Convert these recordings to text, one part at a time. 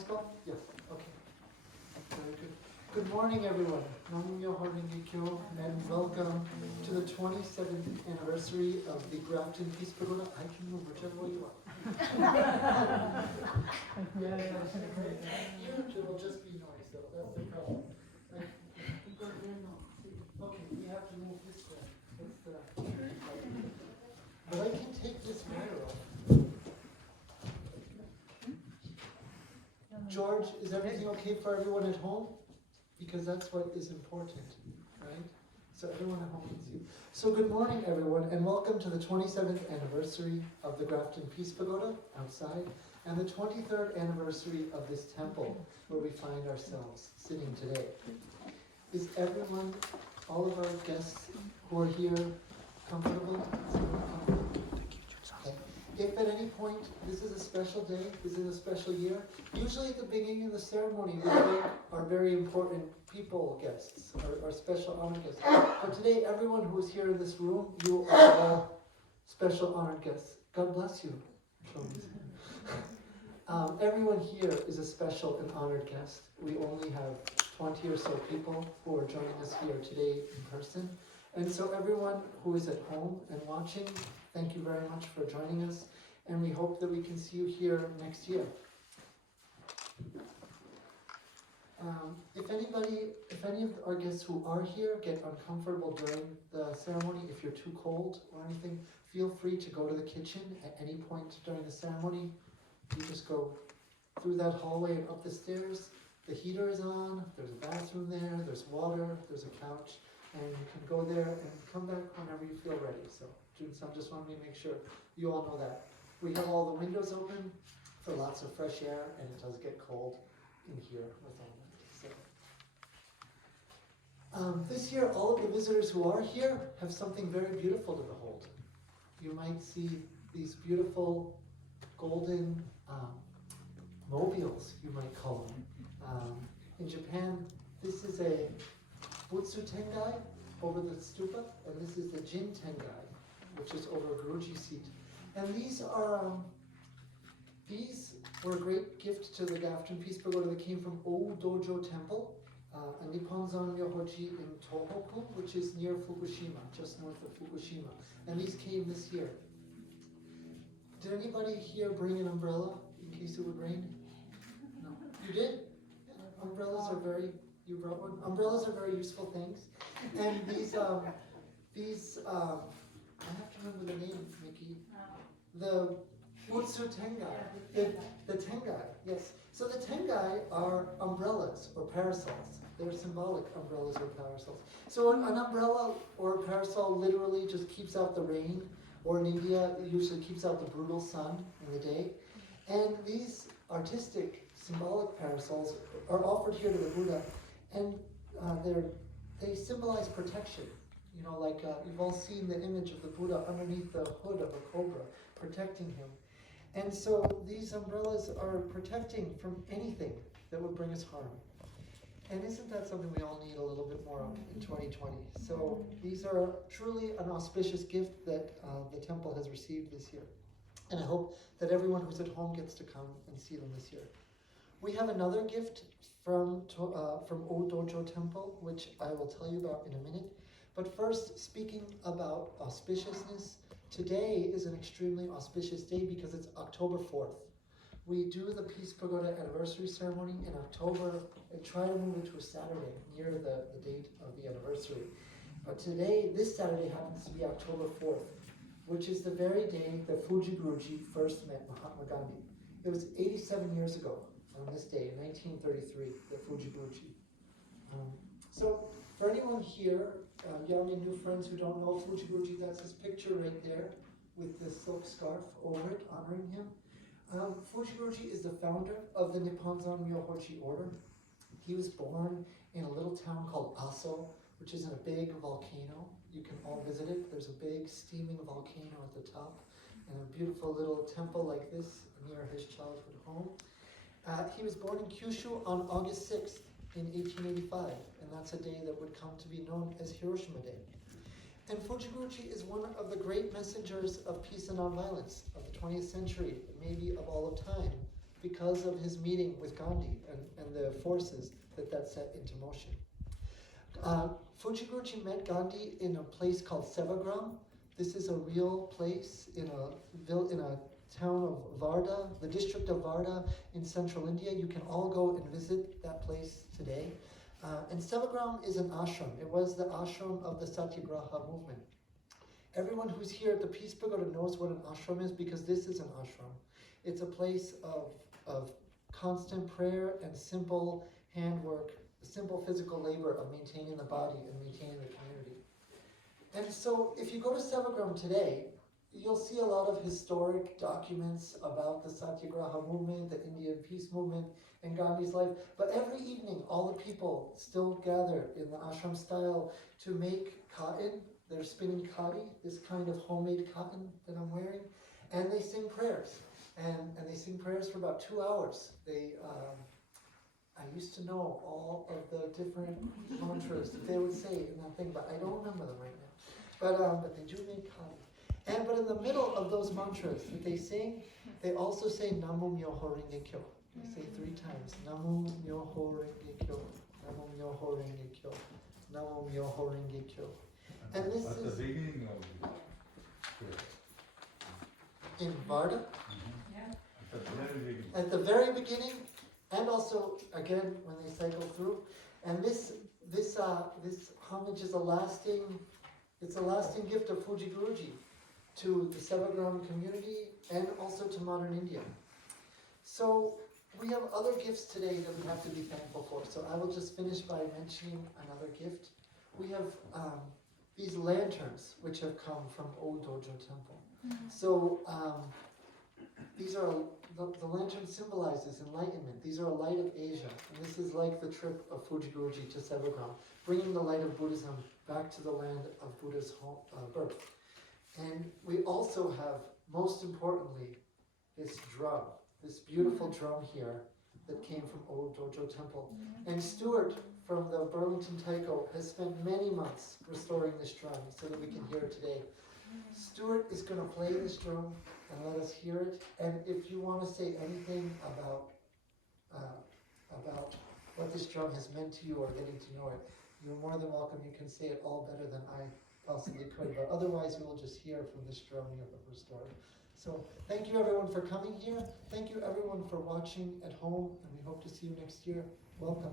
mask off? Yes. Okay. Very good. Good morning, everyone. And welcome to the 27th anniversary of the Grafton Peace Pagoda. I can move whichever way you want. It will just be noise, though. That's the problem. Okay, we have to move this way. But I can take this wire off. George, is everything okay for everyone at home? Because that's what is important, right? So everyone at home can see. So good morning, everyone, and welcome to the 27th anniversary of the Grafton Peace Pagoda outside, and the 23rd anniversary of this temple where we find ourselves sitting today. Is everyone, all of our guests who are here, comfortable? Okay. If at any point, this is a special day, this is a special year, usually at the beginning of the ceremony we thank our very important people guests, our special honored guests. But today, everyone who is here in this room, you are all special honored guests. God bless you. Everyone here is a special and honored guest. We only have 20 or so people who are joining us here today in person. And so everyone who is at home and watching, thank you very much for joining us. And we hope that we can see you here next year. If any of our guests who are here get uncomfortable during the ceremony, if you're too cold or anything, feel free to go to the kitchen at any point during the ceremony. You just go through that hallway and up the stairs. The heater is on, there's a bathroom there, there's water, there's a couch, and you can go there and come back whenever you feel ready. So I just wanted to make sure you all know that. We have all the windows open for lots of fresh air, and it does get cold in here with all that. This year, all of the visitors who are here have something very beautiful to behold. You might see these beautiful golden mobiles, you might call them. In Japan, this is a Butsu Tengai over the stupa, and this is the Jin Tengai, which is over Guruji's seat. And these were a great gift to the Grafton Peace Pagoda that came from O Dojo Temple, a Nipponzan Myojoji in Tohoku, which is near Fukushima, just north of Fukushima. And these came this year. Did anybody here bring an umbrella in case it would rain? No. You did? You brought one? Umbrellas are very useful things. And these I have to remember the name, Mickey. The Butsu Tengai. The Tengai, yes. So the Tengai are umbrellas or parasols. They're symbolic umbrellas or parasols. So an umbrella or a parasol literally just keeps out the rain, or in India, it usually keeps out the brutal sun in the day. And these artistic, symbolic parasols are offered here to the Buddha, and they symbolize protection. You know, like you've all seen the image of the Buddha underneath the hood of a cobra, protecting him. And so these umbrellas are protecting from anything that would bring us harm. And isn't that something we all need a little bit more of in 2020? So these are truly an auspicious gift that the temple has received this year. And I hope that everyone who's at home gets to come and see them this year. We have another gift from O Dojo Temple, which I will tell you about in a minute. But first, speaking about auspiciousness, today is an extremely auspicious day because it's October 4th. We do the Peace Pagoda anniversary ceremony in October and try to move it to a Saturday near the date of the anniversary. But today, this Saturday happens to be October 4th, which is the very day that Fujii Gurujii first met Mahatma Gandhi. It was 87 years ago on this day, in 1933, that Fujii Gurujii. So for anyone here, young and new friends who don't know Fujii Gurujii, that's his picture right there with the silk scarf over it, honoring him. Fujii Gurujii is the founder of the Nipponzan Myojoji order. He was born in a little town called Aso, which is in a big volcano. You can all visit it. There's a big steaming volcano at the top, and a beautiful little temple like this near his childhood home. He was born in Kyushu on August 6th in 1885, and that's a day that would come to be known as Hiroshima Day. And Fujii Gurujii is one of the great messengers of peace and nonviolence of the 20th century, maybe of all of time, because of his meeting with Gandhi and the forces that set into motion. Fujii Gurujii met Gandhi in a place called Sevagram. This is a real place in a town of Wardha, the district of Wardha in central India. You can all go and visit that place today. And Sevagram is an ashram. It was the ashram of the Satyagraha movement. Everyone who's here at the Peace Pagoda knows what an ashram is because this is an ashram. It's a place of constant prayer and simple handwork, simple physical labor of maintaining the body and maintaining the community. And so if you go to Sevagram today, you'll see a lot of historic documents about the Satyagraha movement, the Indian peace movement, and Gandhi's life. But every evening, all the people still gather in the ashram style to make cotton. They're spinning khadi, this kind of homemade cotton that I'm wearing, and they sing prayers. And they sing prayers for about 2 hours. I used to know all of the different mantras that they would say in that thing, but I don't remember them right now. But they do make khadi. But in the middle of those mantras that they sing, they also say Namo Myoho Renge Kyo. They say 3 times, Namo Myoho Renge Kyo, Namo Myoho Renge Kyo, Namo Myoho Renge Kyo. And this at is the beginning of the prayer. In Wardha? Mm-hmm. Yeah. At the very beginning. At the very beginning, and also again when they cycle through. And this homage is a lasting gift of Fujii Gurujii to the Sevagram community and also to modern India. So we have other gifts today that we have to be thankful for. So I will just finish by mentioning another gift. We have these lanterns which have come from Old Dojo Temple. So these are, the lantern symbolizes enlightenment. These are a light of Asia. And this is like the trip of Fujii Gurujii to Sevagram, bringing the light of Buddhism back to the land of Buddha's birth. And we also have, most importantly, this drum, this beautiful drum here that came from Old Dojo Temple. And Stuart from the Burlington Taiko has spent many months restoring this drum so that we can hear it today. Stuart is going to play this drum and let us hear it. And if you want to say anything about what this drum has meant to you or getting to know it, you're more than welcome. You can say it all better than I possibly could. But otherwise, we will just hear from this drum you have restored. So thank you everyone for coming here. Thank you everyone for watching at home. And we hope to see you next year. Welcome.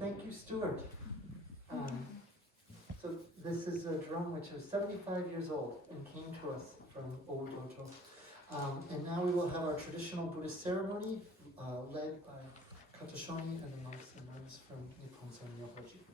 Thank you, Stuart. So this is a drum which is 75 years old and came to us from Old Dojo. And now we will have our traditional Buddhist ceremony led by Katashoni and the monks and nuns from Niopponzan Myojoji.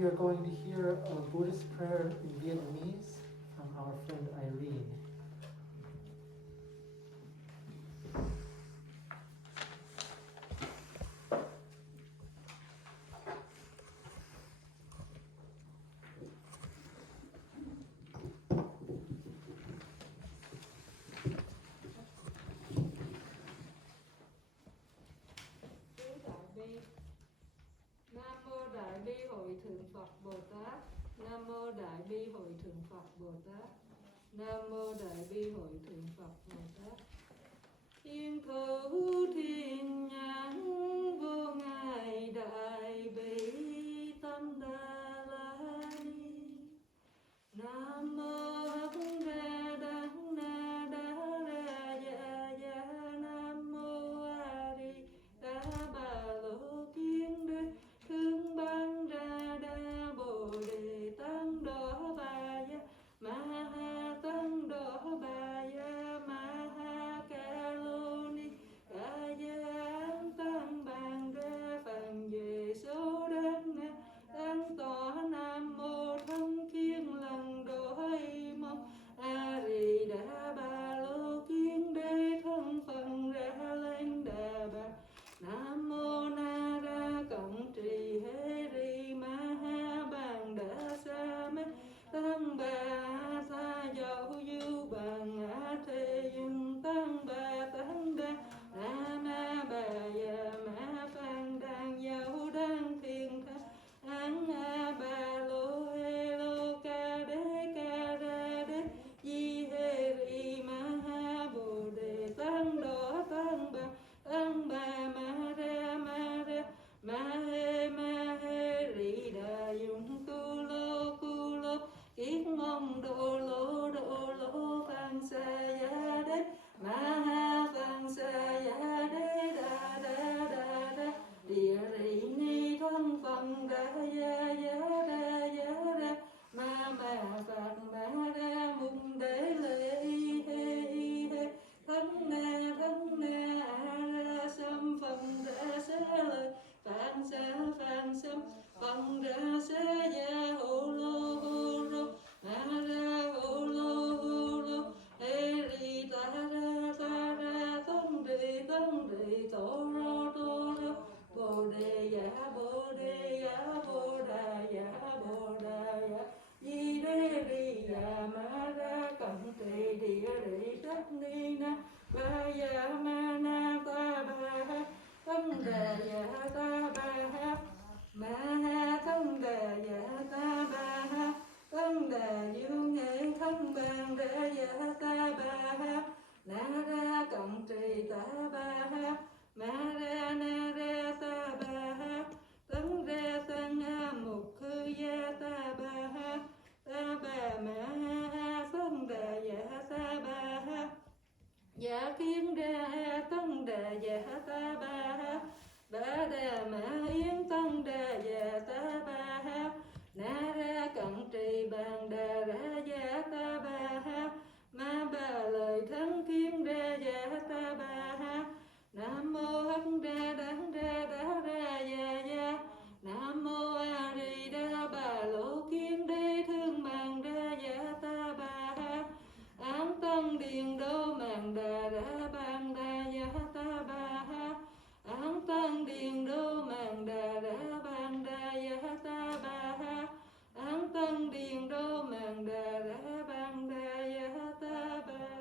we are going to hear a Buddhist prayer in Vietnamese from our friend Irene. Nam mô Đại Bi Hội Thượng Phật Bồ Tát. Nam mô Đại Bi Hội Thượng Phật Bồ Tát. Nam mô Đại Bi Hội Thượng Phật Bồ Tát. Thiên thủ thiên nhãn vô ngại đại bi tâm đà la ni. Nam mô Hắc Đa Đắng Na Đa Ra Dạ Dạ. Nam mô A Di Đà Bà Lô Kiên Đế Thương Ban Ra Đa Bồ Đề Tăng Đô Bà Ya Ma Ha Tăng Đô Bà Ya Ma Ha Ca Lô Ni Ca Ya Tăng Bàn Ra Phàn Về Số Đắc Na Tăng Tỏ Nam Mô Thân Kiên Lần Đôi Mong A Di Đà Bà Lô Kiên Đế Thân Phần Ra Lên Đà Bà. Nam mô Na Ra Cộng Trì Hê Ri Ma Ha Bàn Đà Sa Mê Tăng Bà Sa Dầu Du Bàn Á Thê Dương Tăng Bà Tăng Đa Na Ma Bà Ya Ma Phan Đàn Dầu Đăng Thiên Thang Án A Bà Lô Hê Lô Ca Ra Đế Di Hê Ri Ma Ha Bồ Đề Tăng Đô Tăng Bà Ma ra ma hê ri đà dùng cu lô kiết mong đô lô phan sa ya đế ma ha phan sa ya đế đa địa rị ni thân phần đa ya ra ma phạt ma ra mùng đế lệ y hê thân na a ra sam phần ra xá lợi phan xâm phần ra xá ya hồ lô ma ra hồ lô hê ri ta ra tân đề tổ rô bồ đề ya bồ đà ya di đê ri ya ma ra cận trì địa rị đất ni na ba ya ma na ta ba ha tâm đà ya ta ba ha ma ha tâm đà ya ta ba ha tâm đà dương nghệ thân bàn ra ya ta ba ha na ra cộng trì ta ba ha ma ra na ra ta ba ha tấn ra tăng a mục khư ya ta ba ha ta ba ma ha tâm đà ya ta ba ha dạ kiến ra tân đà dạ ta ba ha ba đà ma yến tân đà dạ ta ba ha na ra cận trì bàn đà ra dạ ta ba ha ma ba lời thắng kiến ra dạ ta ba ha nam mô hắc đa đắng ra dạ nam mô a di đà bà lô kiên đế thương bàn ra dạ ta ba ha án tân điền đô màng đà ra ban đà ya ta ba ha án tân điền đô màng đà ra ban đà ya ta ba ha án tân điền đô màng đà ra ban đà ya ta ba ha.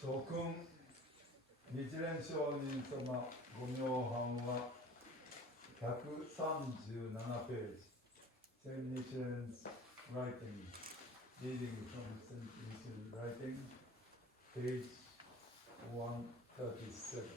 諸君、日蓮上人様ご妙判は137ページ。千日蓮 writing, reading from St. Lucian's writing, page 137.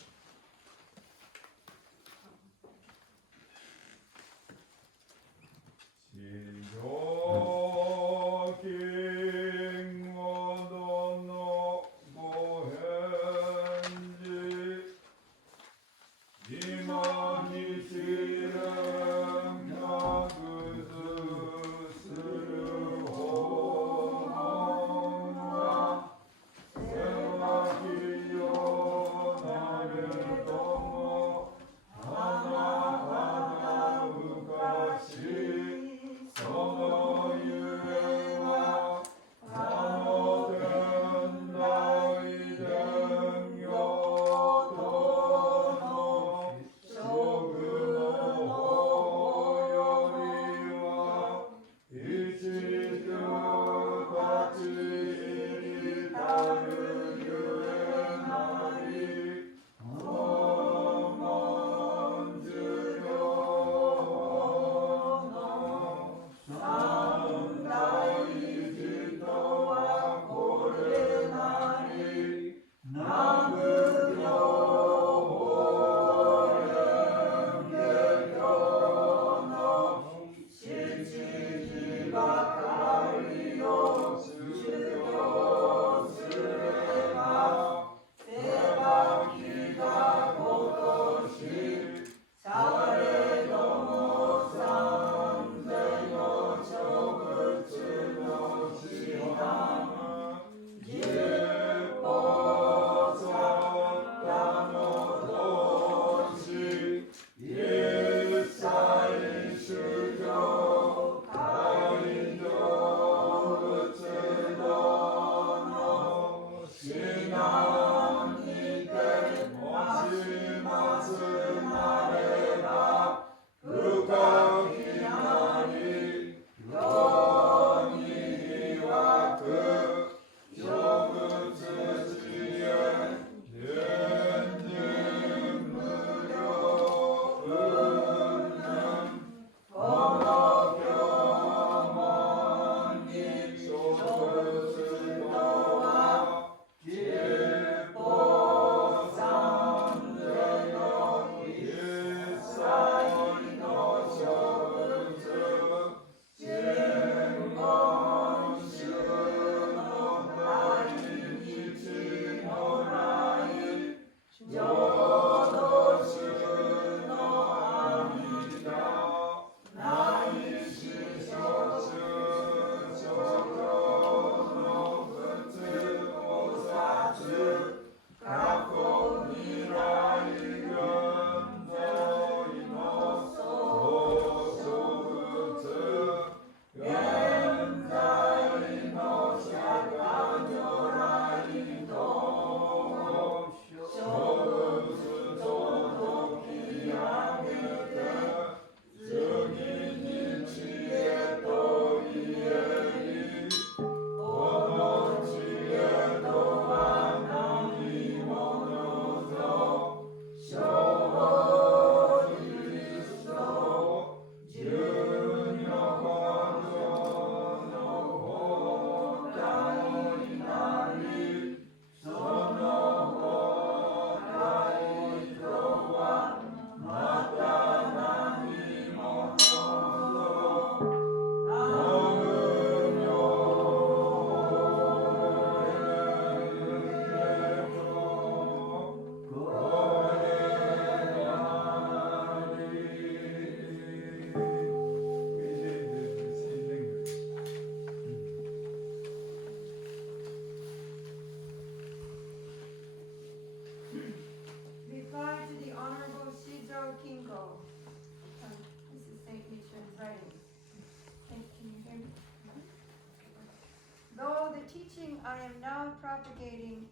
I am now propagating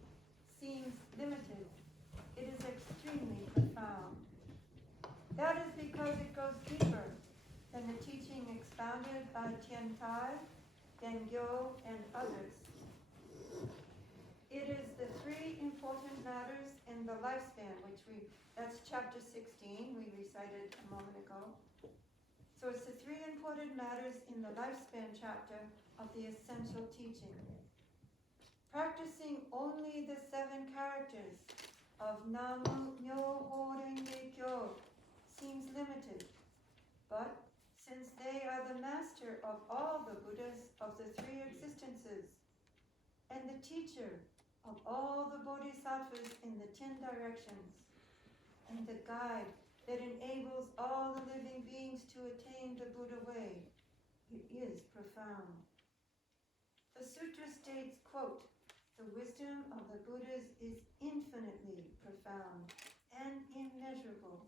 seems limited, it is extremely profound. That is because it goes deeper than the teaching expounded by Tiantai, Dengyo, and others. It is the three important matters in the lifespan, that's chapter 16, we recited a moment ago. So it's the three important matters in the lifespan chapter of the essential teaching. Practicing only the 7 characters of Namu Myoho Renge Kyo seems limited, but since they are the master of all the Buddhas of the 3 existences and the teacher of all the bodhisattvas in the 10 directions, and the guide that enables all the living beings to attain the Buddha way, it is profound. The sutra states, quote, "The wisdom of the Buddhas is infinitely profound and immeasurable."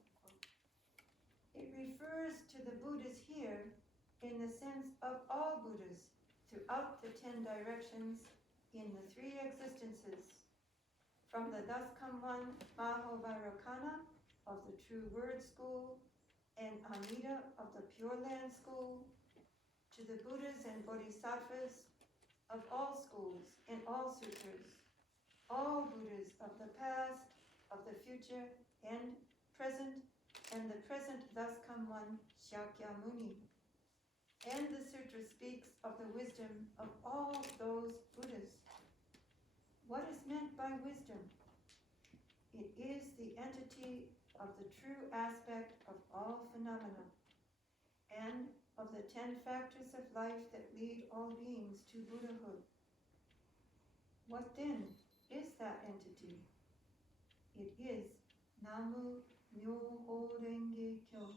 It refers to the Buddhas here in the sense of all Buddhas throughout the 10 directions in the 3 existences, from the Thus Come One Mahavairakana of the True Word School and Amida of the Pure Land School, to the Buddhas and Bodhisattvas of all schools and all sutras, all Buddhas of the past, of the future, and the present Thus Come One, Shakyamuni. And the sutra speaks of the wisdom of all those Buddhas. What is meant by wisdom? It is the entity of the true aspect of all phenomena, and of the 10 factors of life that lead all beings to Buddhahood. What then is that entity? It is Namu Myoho Renge Kyo.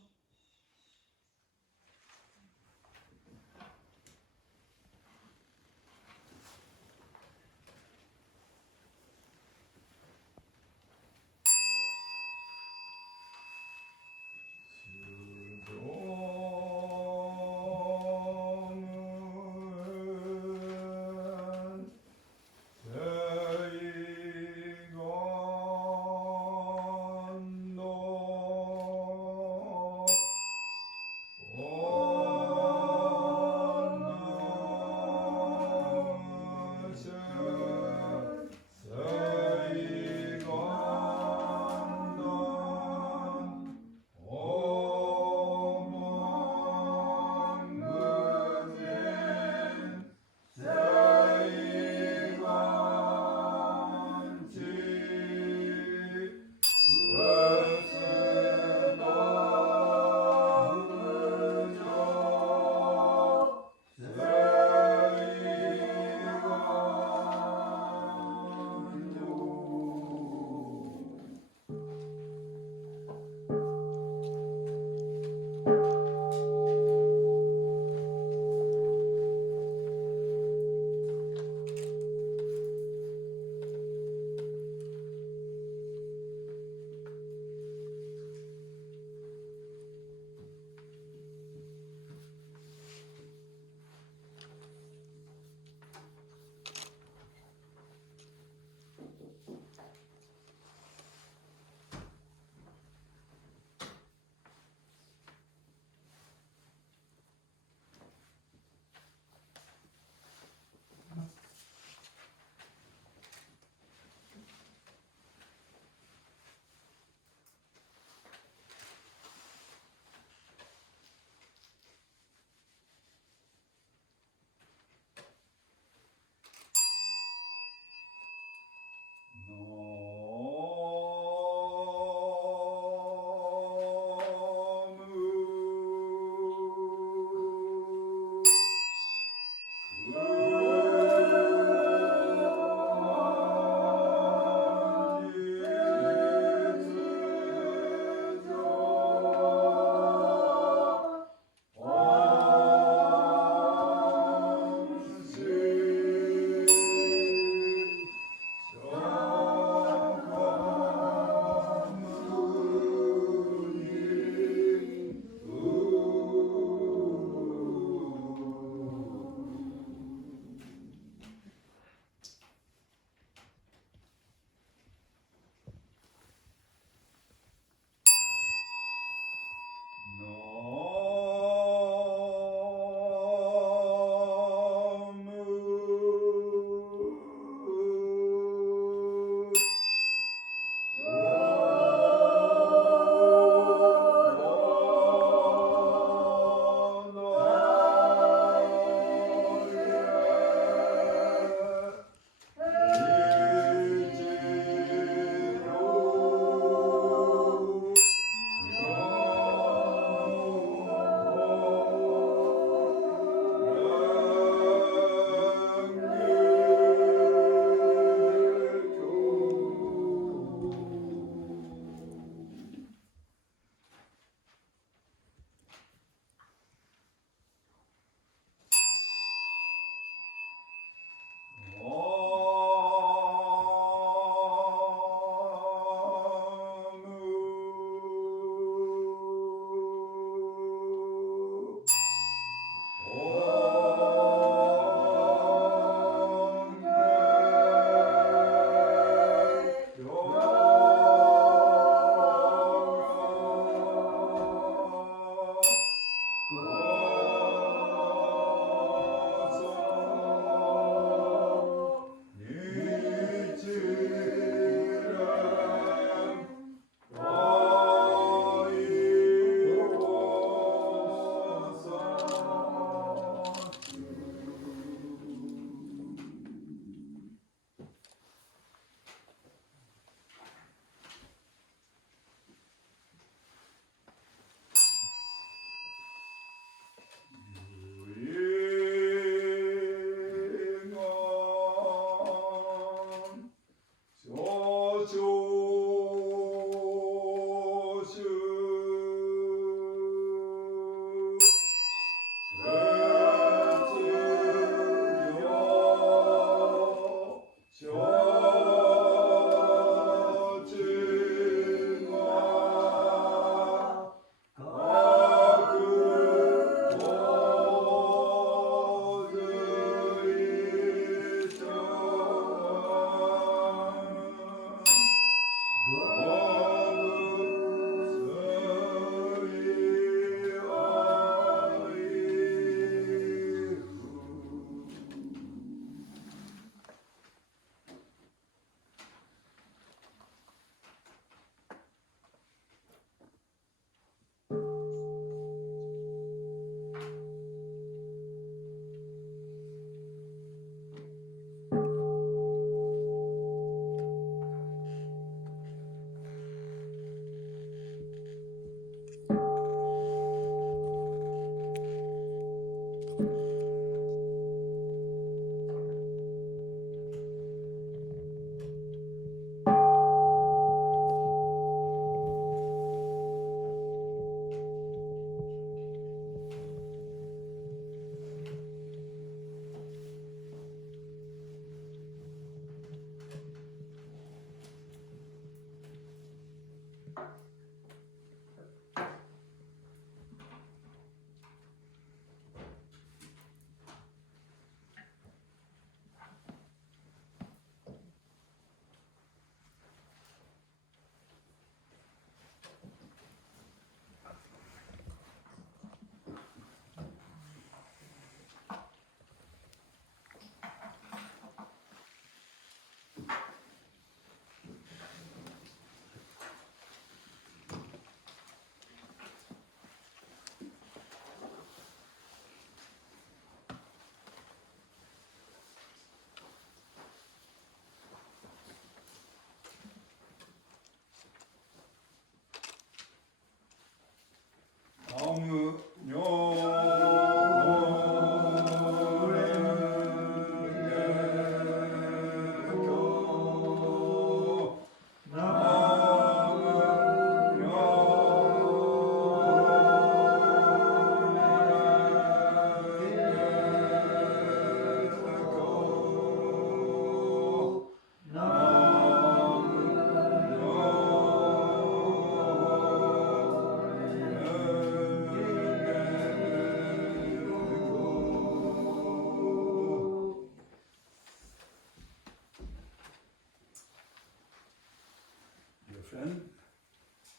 Friend,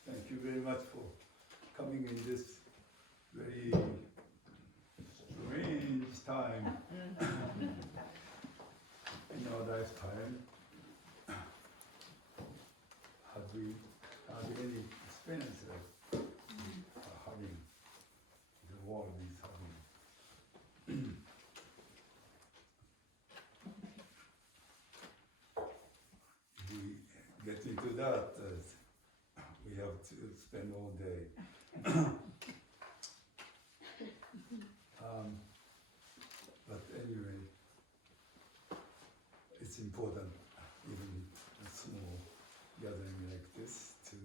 thank you very much for coming in this very strange time in our lifetime. Have we had any experience of having the world is having? We get into that. We have to spend all day. But anyway, it's important, even a small gathering like this, to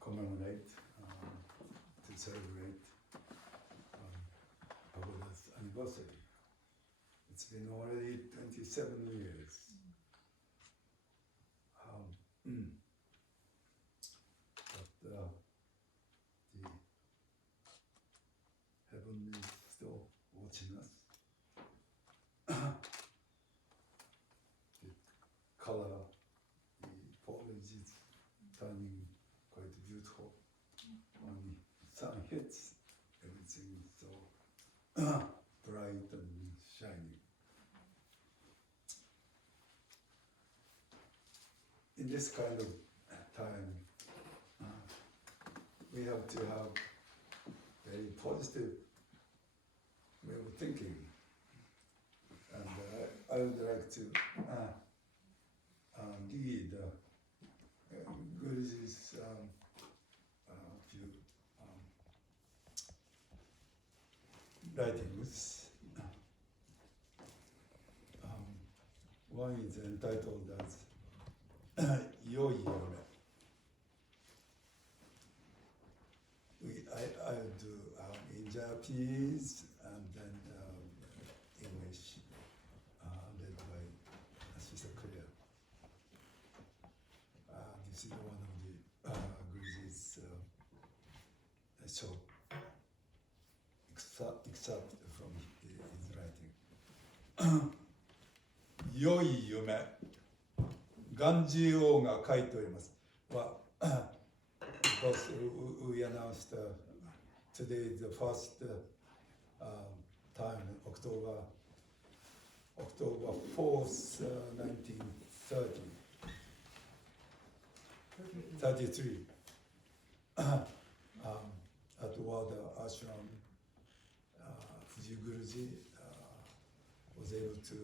commemorate, to celebrate Pagoda's anniversary. It's been already 27 years. But the heaven is still watching us. The color, the foliage is turning quite beautiful. When the sun hits, everything is so bright and shiny. In this kind of time, we have to have very positive way of thinking. And I would like to read Gurujii's few writings. One is entitled as Yoi Yome. I'll do in Japanese and then English, led by Sister Claire. This is one of the Gurujii's short excerpt from his writing. Yoi Yume. Gandhi王が書いております。Because we announced today is the first time, October 4th, 1933. At Wardha Ashram, Fujii Gurujii was able to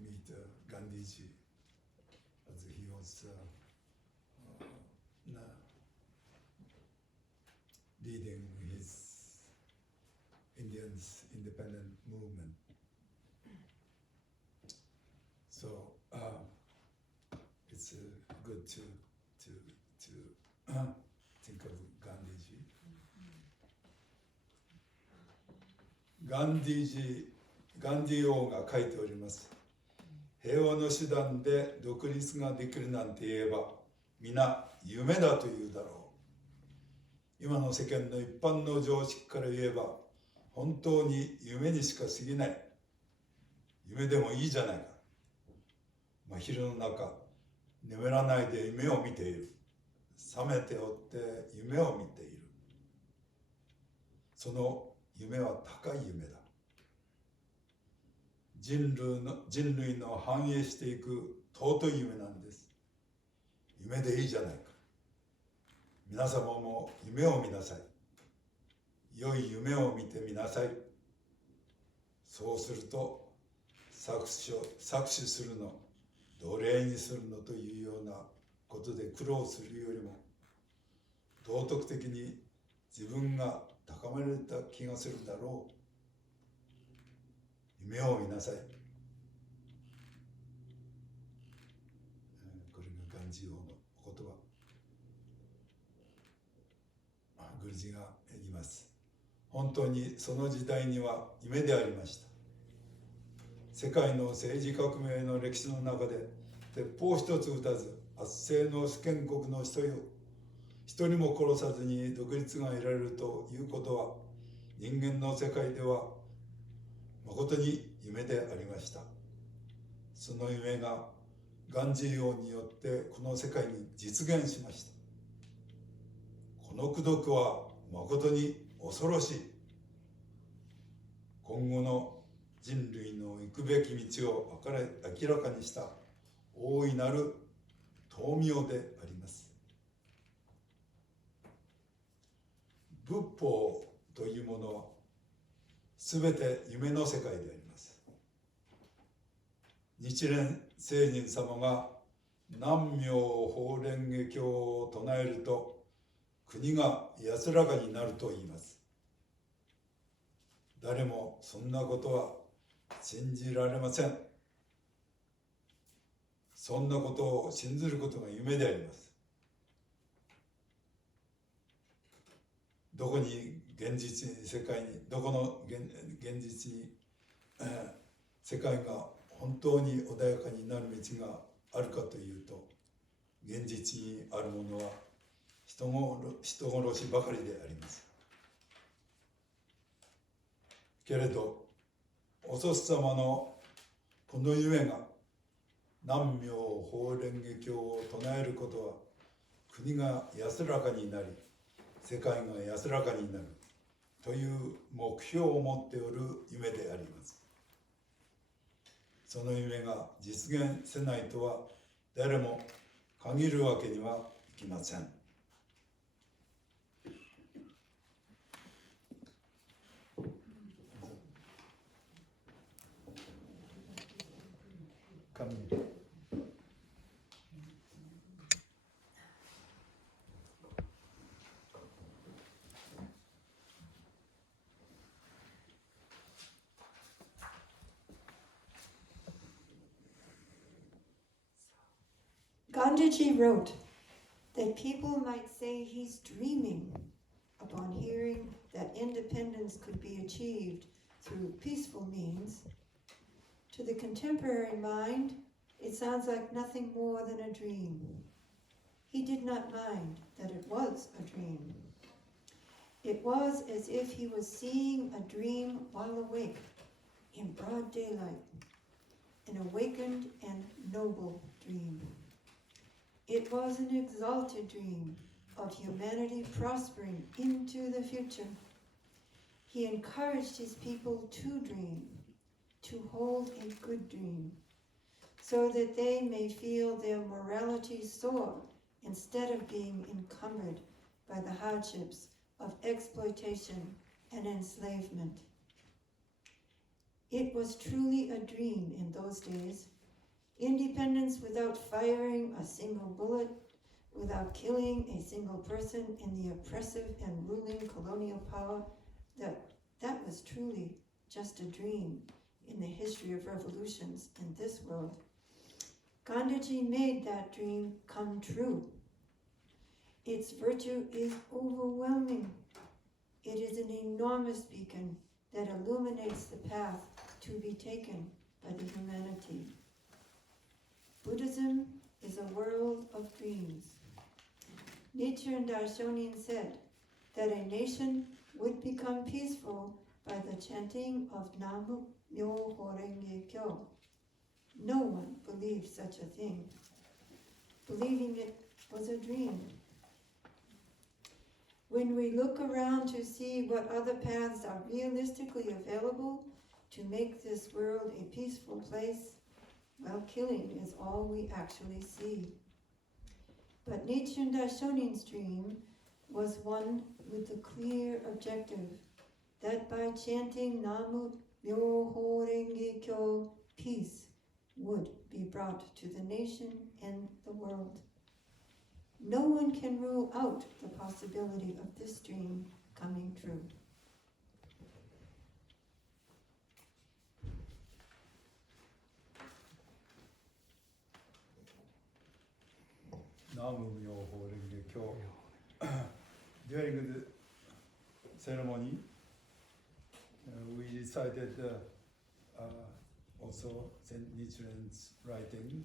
meet Gandhiji. As he was leading his Indians independent movement. So it's good to think of Gandhiji. ガンディ王が書いております。平和の手段で独立ができるなんて言えば皆夢だと言うだろう。今の世間の一般の常識から言えば本当に夢にしか過ぎない。夢でもいいじゃないか。真昼の中、眠らないで夢を見ている。覚めておって夢を見ている。その夢は高い夢だ。人類の繁栄していく尊い夢なんです。夢でいいじゃないか。皆様も夢を見なさい。良い夢を見てみなさい。そうすると搾取するの、奴隷にするのというようなことで苦労するよりも、道徳的に自分が高められた気がするだろう。夢を見なさい。これがガンジー王のお言葉。グルジーが言います。本当にその時代には夢でありました。世界の政治革命の歴史の中で鉄砲一つ撃たず圧政の主権国の人よ、一人も殺さずに独立が得られるということは人間の世界では誠に夢でありました。その夢がガンジー王によってこの世界に実現しました。この功徳は誠に恐ろしい。今後の人類の行くべき道を明らかにした大いなる灯明であります。仏法というものはすべて夢の世界であります。日蓮聖人様が南無法蓮華経を唱えると国が安らかになると言います。誰もそんなことは信じられません。そんなことを信ずることが夢であります。どこに現実に世界にどこの現実に、世界が本当に穏やかになる道があるかというと、現実にあるものは人殺しばかりであります。けれどお祖師様のこの夢が南無法蓮華経を唱えることは国が安らかになり世界が安らかになるという目標を持っておる夢であります。その夢が実現せないとは誰も限るわけにはいきません。Gandhiji wrote that people might say he's dreaming upon hearing that independence could be achieved through peaceful means. To the contemporary mind, it sounds like nothing more than a dream. He did not mind that it was a dream. It was as if he was seeing a dream while awake, in broad daylight, an awakened and noble dream. It was an exalted dream of humanity prospering into the future. He encouraged his people to dream, to hold a good dream, so that they may feel their morality soar instead of being encumbered by the hardships of exploitation and enslavement. It was truly a dream in those days. Independence without firing a single bullet, without killing a single person in the oppressive and ruling colonial power, that was truly just a dream in the history of revolutions in this world. Gandhiji made that dream come true. Its virtue is overwhelming. It is an enormous beacon that illuminates the path to be taken by the humanity. Buddhism is a world of dreams. Nichiren Daishonin said that a nation would become peaceful by the chanting of Namu Myoho Renge Kyo. No one believed such a thing. Believing it was a dream. When we look around to see what other paths are realistically available to make this world a peaceful place, well, killing is all we actually see. But Nichiren Daishonin's dream was one with the clear objective that by chanting Namu Myoho Renge Kyo, peace would be brought to the nation and the world. no one can rule out the possibility of this dream coming true. During the ceremony, we recited also Saint Nichiren's writing,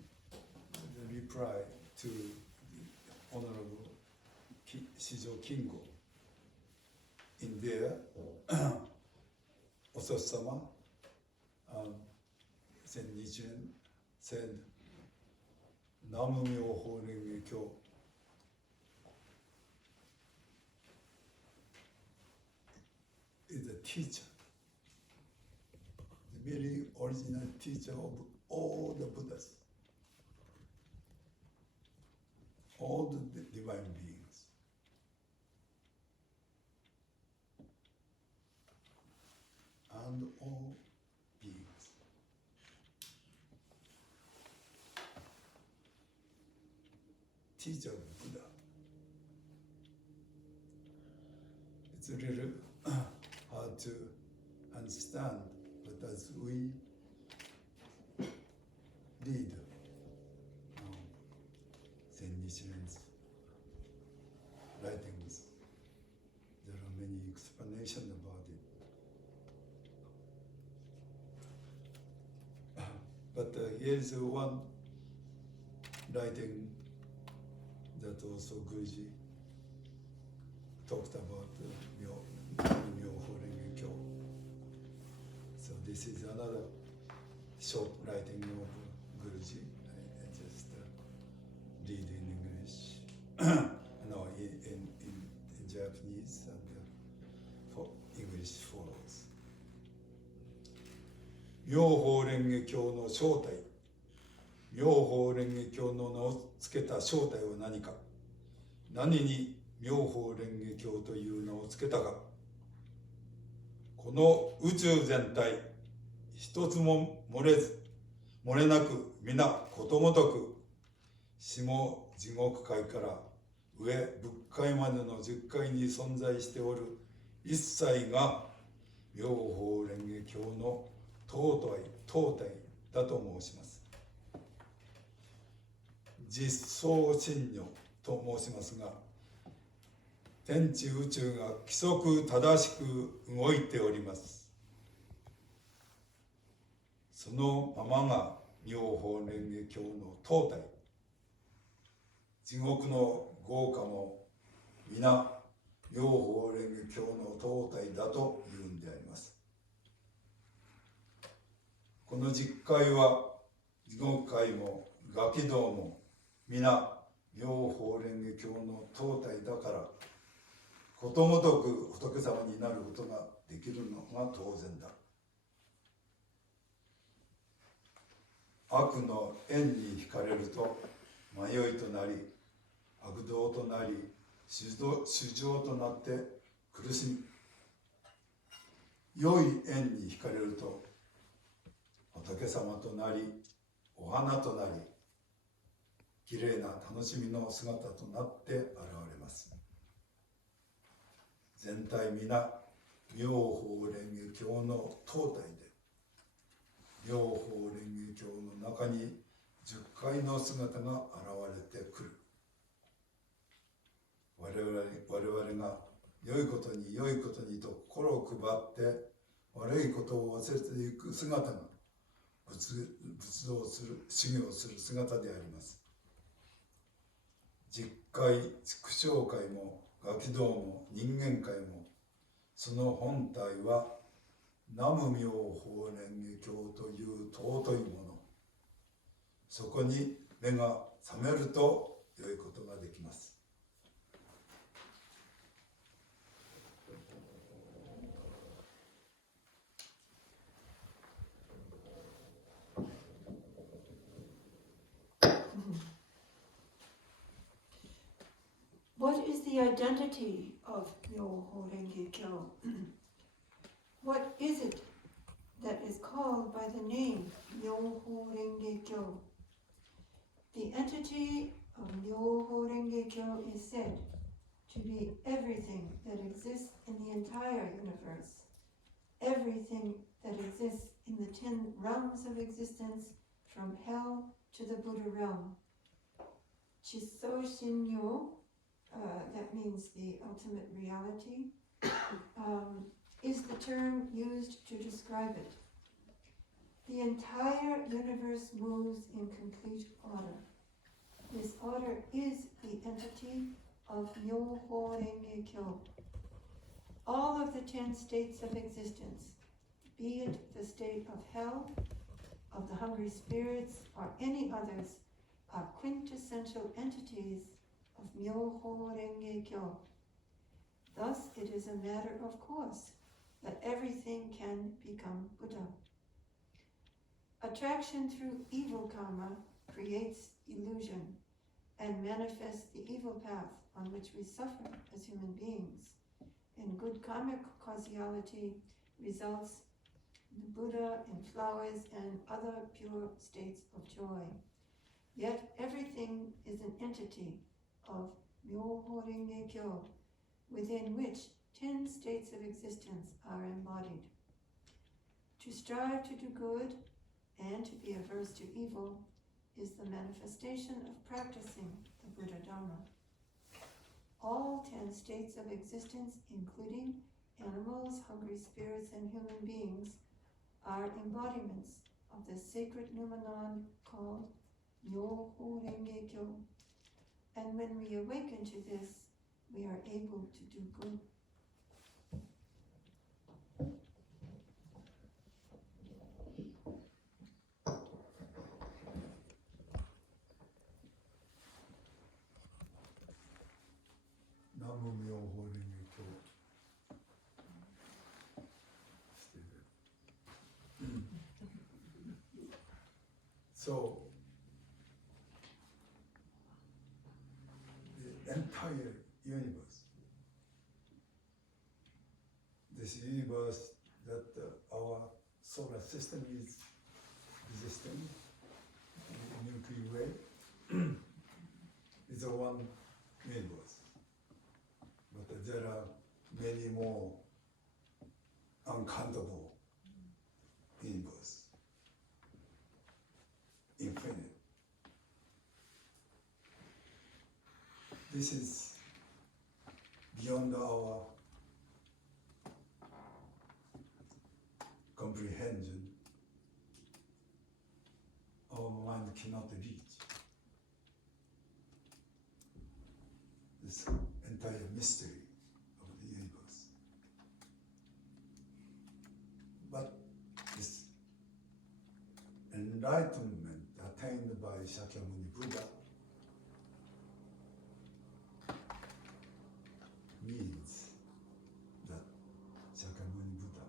the reply to the Honorable Shijo Kingo. In there, Ososama, Saint Nichiren said, Namu Myoho Renge Kyo is a teacher, the very original teacher of all the Buddhas, all the divine beings. And all beings. Teacher of Buddha. It's a little hard to understand, but as we read Saint Nichiren's writings, there are many explanations about it. But here is one writing that also Gurujii talked about Myoho Renge Kyo. So this is another short writing of Gurujii. I just read in English, no, in Japanese, and for English follows. 妙法蓮華経の正体、妙法蓮華経の名を付けた正体は何か、何に妙法蓮華経という名を付けたか、この宇宙全体一つも漏れなく皆ことごとく下地獄界から上仏界までの10界に存在しておる一切が妙法蓮華経の当体だと申します。実相真如と申しますが、天地宇宙が規則正しく動いております。そのままが妙法蓮華経の当体。地獄の豪華も皆妙法蓮華経の当体だというんであります。この実界は地獄界もガキ道も皆妙法蓮華経の当体だから、ことごとく仏様になることができるのが当然だ。悪の縁に惹かれると迷いとなり、悪道となり、主情となって苦しみ、良い縁に惹かれると仏様となり、お花となり、きれいな楽しみの姿となって現れます。全体皆、妙法蓮華経の当体で、妙法蓮華経の中に10回の姿が現れてくる。我々が良いことに良いことにと心を配って、悪いことを忘れていく姿が、仏道する、修行する姿であります。実界、畜生界も、ガキ道も、人間界も、その本体は、南無妙法蓮華経という尊いもの。そこに目が覚めると良いことができます。What is the identity of Myoho Renge Kyo? What is it that is called by the name Myoho Renge Kyo? The entity of Myoho Renge Kyo is said to be everything that exists in the entire universe, everything that exists in the 10 realms of existence, from hell to the Buddha realm. Chiso Shinyo, that means the ultimate reality, is the term used to describe it. The entire universe moves in complete order. This order is the entity of Myoho Renge Kyo. All of the 10 states of existence, be it the state of hell, of the hungry spirits, or any others, are quintessential entities of Myoho Renge Kyo. Thus, it is a matter of course that everything can become Buddha. Attraction through evil karma creates illusion and manifests the evil path on which we suffer as human beings. And good karmic causality results in the Buddha, in flowers, and other pure states of joy. Yet everything is an entity of Myoho Renge Kyo, within which 10 states of existence are embodied. To strive to do good and to be averse to evil is the manifestation of practicing the Buddha Dharma. All 10 states of existence, including animals, hungry spirits, and human beings, are embodiments of the sacred noumenon called Myoho Renge Kyo. And when we awaken to this, we are able to do good. Namu Myoho Renge Kyo. So, the entire universe, this universe that our solar system is existing in a nuclear way, is a one universe. But there are many more uncountable universe, infinite. This is beyond our comprehension. Our mind cannot reach this entire mystery of the universe. But this enlightenment attained by Shakyamuni Buddha means that Shakyamuni Buddha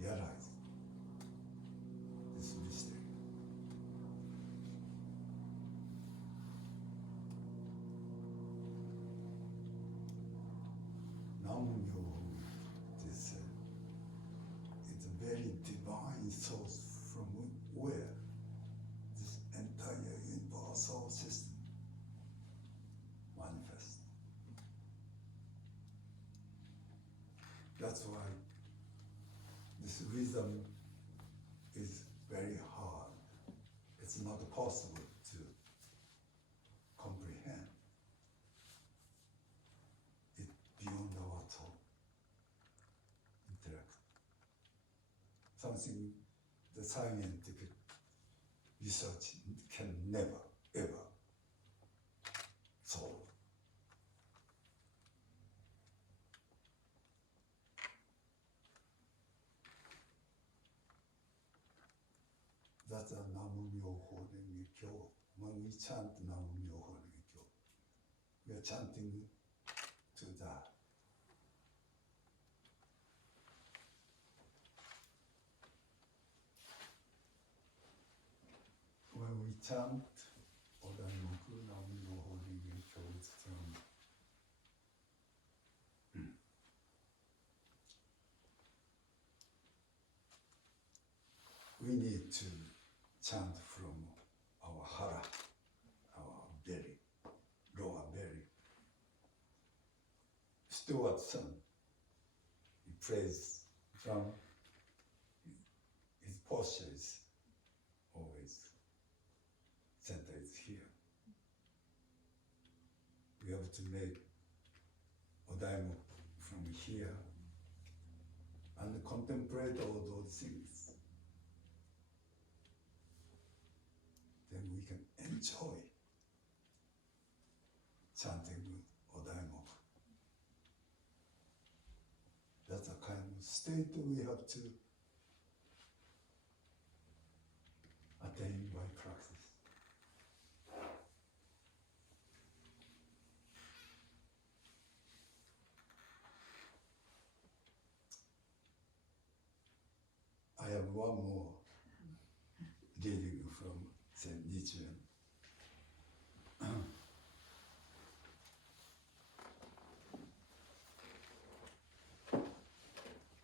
realized this mystery. Nam-myoho, this it's a very divine source from where this entire universal system manifests. That's why this wisdom is very hard. It's not possible to comprehend it beyond our thought, intellect. Something the scientific research can never, ever solve. That's a Namu Myoho Renge Kyo. When we chant Namu Myoho Renge Kyo, we are chanting to that. When we chant Odaimoku Namu Myoho Renge Kyo, it's we need to chant from our hara, our Stuart's son. He prays from his posture is always center is here. We have to make Odaimo from here and contemplate all those things. Then we can enjoy chanting Odaimo. That's a kind of state we have to attain by practice. I have one more reading from Saint Nichidatsu.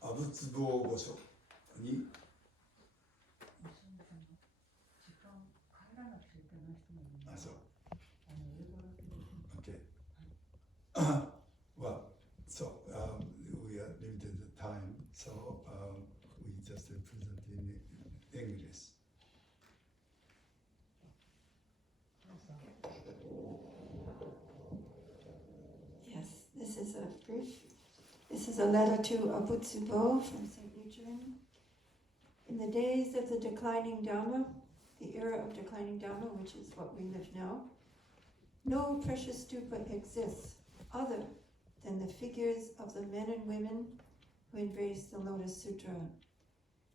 아부츠보 고쇼に あ、そう。Okay. Well, so we are limited time, so we just present in English. Yes, this is a letter to Abutsubo from St. Nichiren. In the days of the declining Dhamma, the era of declining Dhamma, which is what we live now, no precious stupa exists other than the figures of the men and women who embrace the Lotus Sutra.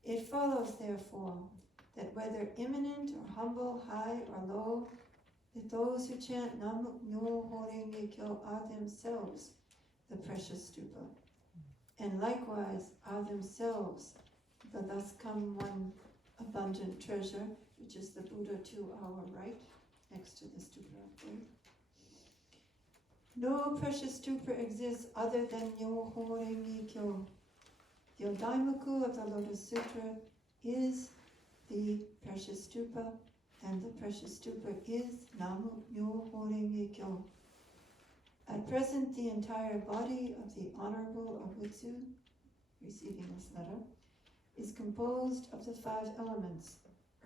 It follows, therefore, that whether imminent or humble, high or low, that those who chant Nam Myo Renge Kyo are themselves the precious stupa, and likewise are themselves the thus come one abundant treasure, which is the Buddha to our right, next to the stupa up there. No precious stupa exists other than Myoho Renge Kyo. The Odaimaku of the Lotus Sutra is the precious stupa, and the precious stupa is Namu Myoho Renge Kyo. At present, the entire body of the Honorable Abutsu, receiving this letter, is composed of the 5 elements: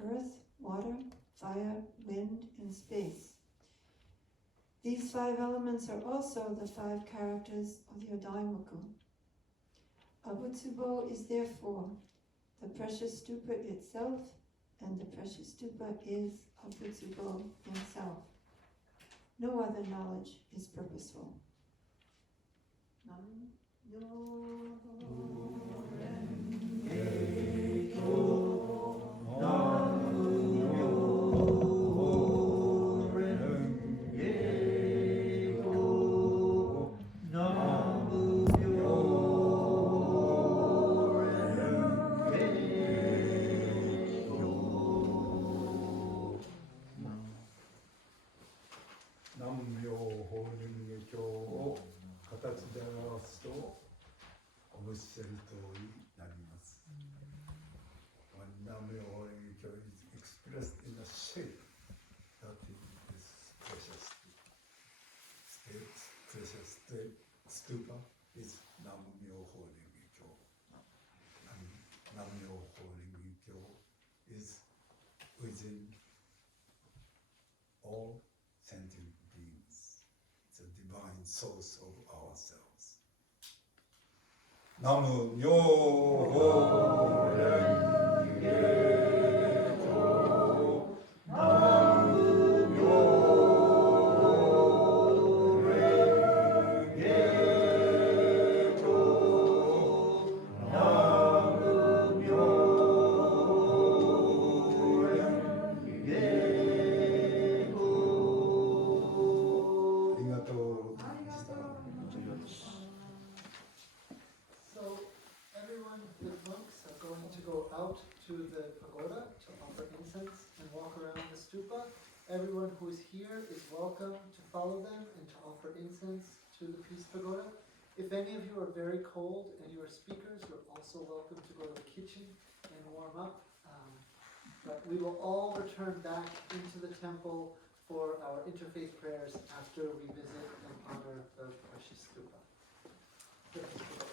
earth, water, fire, wind, and space. These 5 elements are also the 5 characters of the Odaimaku. Abutsubo is therefore the precious stupa itself, and the precious stupa is Abutsubo himself. No other knowledge is purposeful. Nam expressed in a shape that is precious. Precious stupa is Nam Myoho Renge Kyo. And Nam Myoho Renge Kyo is within all sentient beings. It's a divine source of ourselves. Nam Myoho Renge So everyone, the monks are going to go out to the pagoda to offer incense and walk around the stupa. Everyone who is here is welcome to follow them and to offer incense to the peace pagoda. If any of you are very cold and you are speakers, you're also welcome to go to the kitchen and warm up. But we will all return back into the temple for our interfaith prayers after we visit and honor the precious stupa. Good.